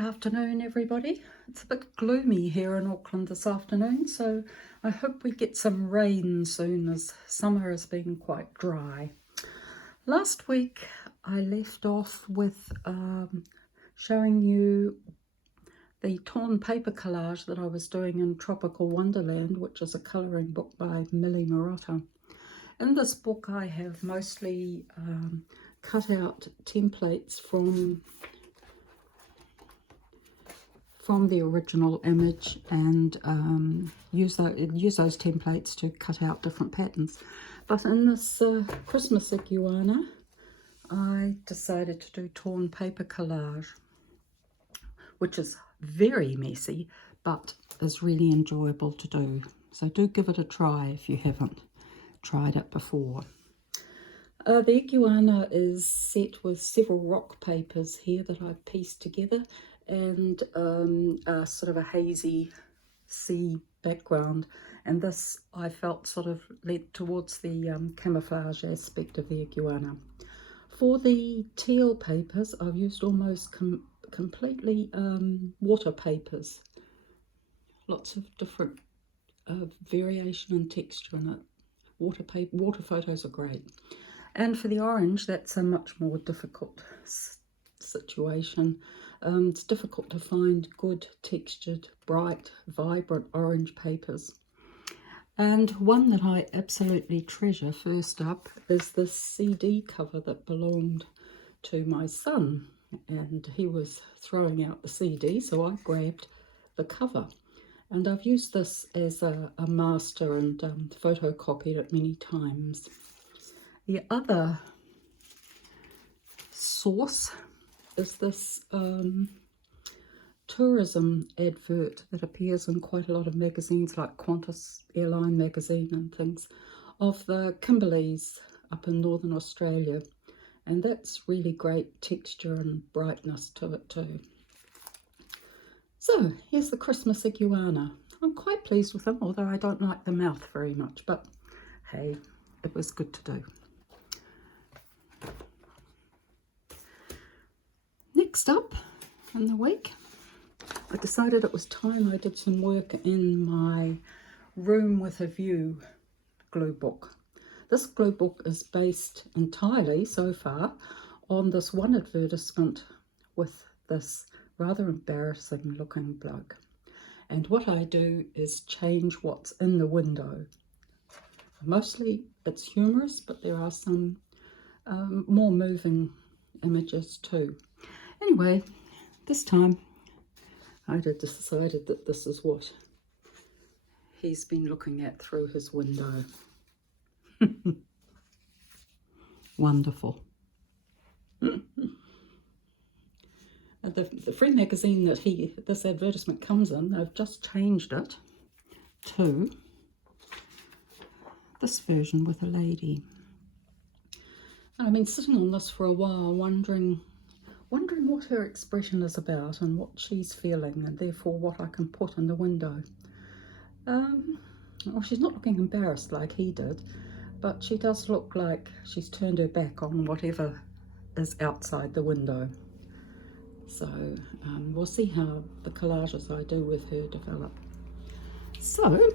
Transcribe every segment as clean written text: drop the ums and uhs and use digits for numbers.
afternoon, everybody. It's a bit gloomy here in Auckland this afternoon, so I hope we get some rain soon, as summer has been quite dry. Last week I left off with showing you the torn paper collage that I was doing in Tropical Wonderland, which is a colouring book by Millie Marotta. In this book I have mostly cut out templates from the original image and use those templates to cut out different patterns. But in this Christmas Iguana, I decided to do torn paper collage, which is very messy, but is really enjoyable to do. So do give it a try if you haven't tried it before. The Iguana is set with several rock papers here that I've pieced together, and sort of a hazy sea background, and this I felt sort of led towards the camouflage aspect of the Iguana. For the teal papers I've used almost completely water papers, lots of different variation and texture in it. Water photos are great. And for the orange, that's a much more difficult situation. It's difficult to find good textured, bright, vibrant orange papers. And one that I absolutely treasure first up is this CD cover that belonged to my son, and he was throwing out the CD, so I grabbed the cover. And I've used this as a master and photocopied it many times. The other source is this tourism advert that appears in quite a lot of magazines like Qantas Airline magazine and things, of the Kimberleys up in Northern Australia, and that's really great texture and brightness to it too. So here's the Christmas Iguana. I'm quite pleased with them, although I don't like the mouth very much, but hey, it was good to do. Next up in the week, I decided it was time I did some work in my Room with a View glue book. This glue book is based entirely, so far, on this one advertisement with this rather embarrassing looking bloke. And what I do is change what's in the window. Mostly it's humorous, but there are some more moving images too. Anyway, this time I decided that this is what he's been looking at through his window. Wonderful. The free magazine that this advertisement comes in, I've just changed it to this version with a lady. And I've been sitting on this for a while, wondering what her expression is about and what she's feeling, and therefore what I can put in the window. Well, she's not looking embarrassed like he did, but she does look like she's turned her back on whatever is outside the window. So we'll see how the collages I do with her develop. So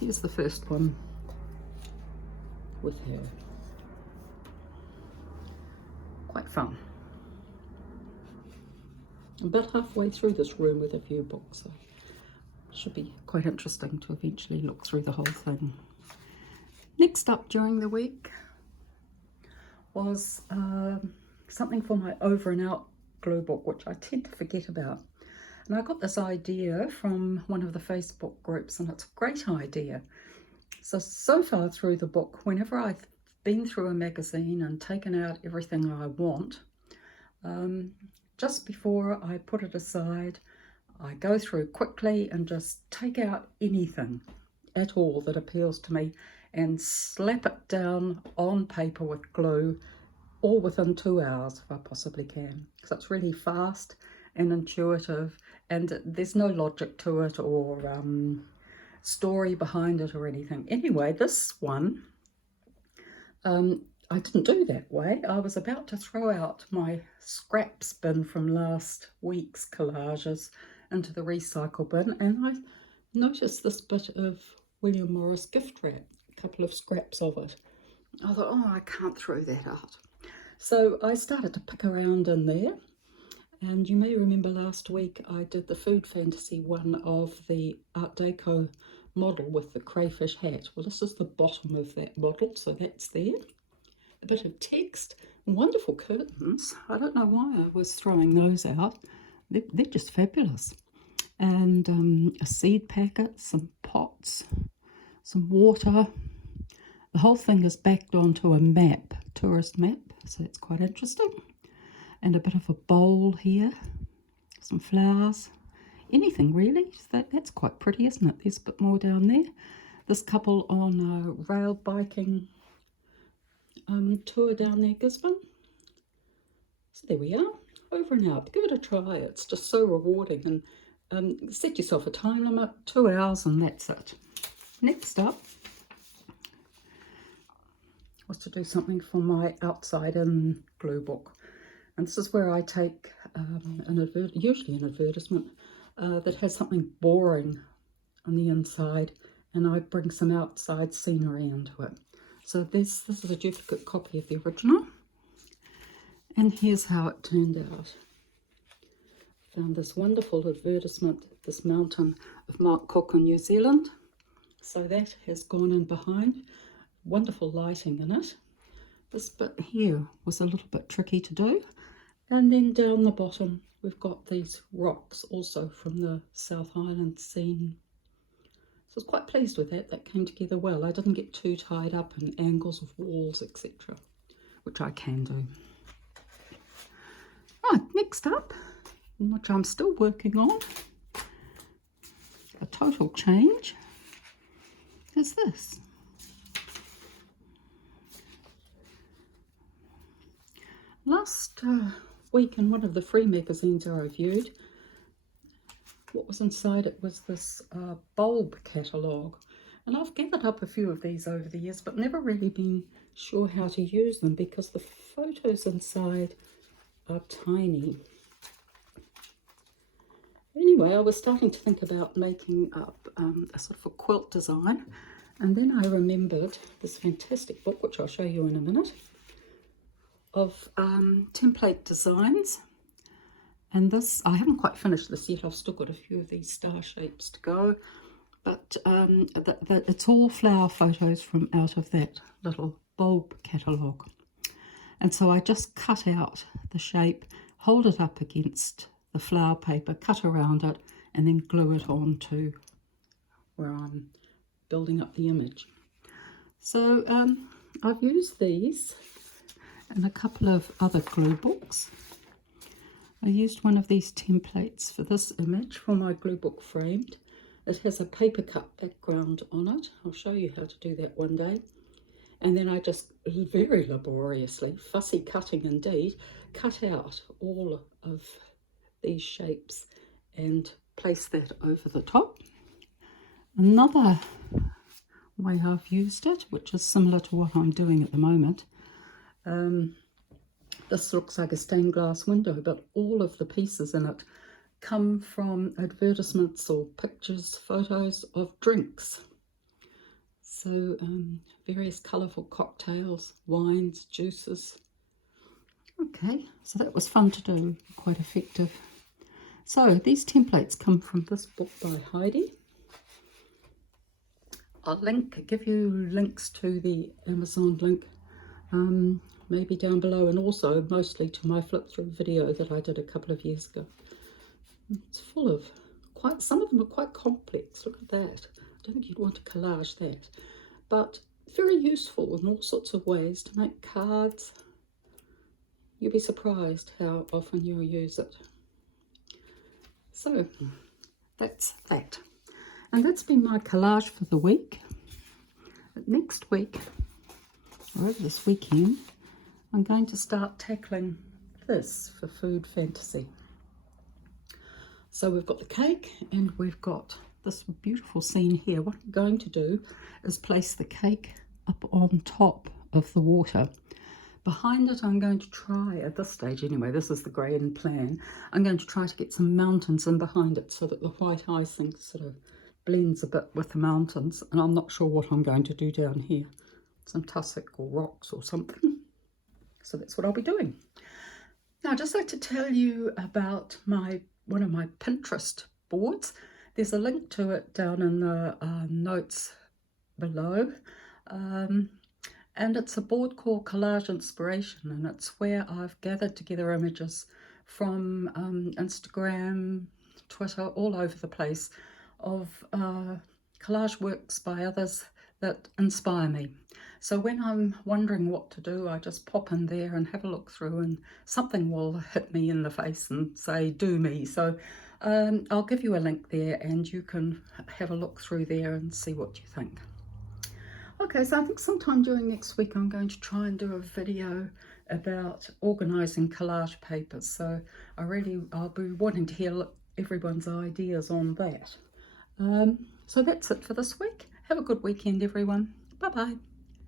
here's the first one with her. Quite fun. I'm about halfway through this Room with a View book, so it should be quite interesting to eventually look through the whole thing. Next up during the week was something for my Over and Out glue book, which I tend to forget about. And I got this idea from one of the Facebook groups, and it's a great idea. So far through the book, whenever I've been through a magazine and taken out everything I want, just before I put it aside, I go through quickly and just take out anything at all that appeals to me and slap it down on paper with glue, all within 2 hours if I possibly can, because it's really fast and intuitive, and there's no logic to it or story behind it or anything. Anyway, this one I didn't do that way. I was about to throw out my scraps bin from last week's collages into the recycle bin, and I noticed this bit of William Morris gift wrap, a couple of scraps of it. I thought, oh, I can't throw that out. So I started to pick around in there, and you may remember last week I did the food fantasy one of the Art Deco model with the crayfish hat. Well, this is the bottom of that model, so that's there. A bit of text, wonderful curtains. I don't know why I was throwing those out. They're just fabulous. And a seed packet, some pots, some water. The whole thing is backed onto a map, tourist map, so it's quite interesting. And a bit of a bowl here, some flowers, anything really. That's quite pretty, isn't it? There's a bit more down there. This couple on a rail biking tour down there, Gisborne. So there we are, over and out. Give it a try. It's just so rewarding, and set yourself a time limit, 2 hours, and that's it. Next up was to do something for my outside in glue book, and this is where I take usually an advertisement that has something boring on the inside, and I bring some outside scenery into it. So this is a duplicate copy of the original, and here's how it turned out. Found this wonderful advertisement, this mountain of Mark Cook in New Zealand. So that has gone in behind. Wonderful lighting in it. This bit here was a little bit tricky to do. And then down the bottom, we've got these rocks also from the South Island scene. So I was quite pleased with that. That came together well. I didn't get too tied up in angles of walls, etc., which I can do. Right, next up, which I'm still working on, a total change, is this. Last week in one of the free magazines I reviewed, what was inside it was this bulb catalogue, and I've gathered up a few of these over the years but never really been sure how to use them because the photos inside are tiny. Anyway, I was starting to think about making up a sort of a quilt design, and then I remembered this fantastic book, which I'll show you in a minute, of template designs. And this, I haven't quite finished this yet. I've still got a few of these star shapes to go, but it's all flower photos from out of that little bulb catalogue. And so I just cut out the shape, hold it up against the flower paper, cut around it, and then glue it on to where I'm building up the image. So I've used these and a couple of other glue books. I used one of these templates for this image for my glue book framed. It has a paper cut background on it. I'll show you how to do that one day. And then I just very laboriously, fussy cutting indeed, cut out all of these shapes and place that over the top. Another way I've used it, which is similar to what I'm doing at the moment, this looks like a stained glass window, but all of the pieces in it come from advertisements or pictures, photos of drinks. So various colourful cocktails, wines, juices. Okay, so that was fun to do, quite effective. So these templates come from this book by Heidi. I'll give you links to the Amazon link, maybe down below, and also mostly to my flip through video that I did a couple of years ago. It's full of some of them are quite complex. Look at that. I don't think you'd want to collage that, but very useful in all sorts of ways to make cards. You'll be surprised how often you'll use it. So that's that. And that's been my collage for the week. But next week, or over this weekend, I'm going to start tackling this for food fantasy. So we've got the cake and we've got this beautiful scene here. What I'm going to do is place the cake up on top of the water. behind it I'm going to try, at this stage anyway, this is the grand plan, I'm going to try to get some mountains in behind it so that the white icing sort of blends a bit with the mountains, and I'm not sure what I'm going to do down here, some tussock or rocks or something. So that's what I'll be doing. Now I'd just like to tell you about one of my Pinterest boards. There's a link to it down in the notes below. And it's a board called Collage Inspiration, and it's where I've gathered together images from Instagram, Twitter, all over the place, of collage works by others that inspire me. So when I'm wondering what to do, I just pop in there and have a look through, and something will hit me in the face and say, do me. So I'll give you a link there and you can have a look through there and see what you think. Okay, so I think sometime during next week I'm going to try and do a video about organising collage papers. So I'll be wanting to hear everyone's ideas on that. So that's it for this week. Have a good weekend, everyone. Bye-bye.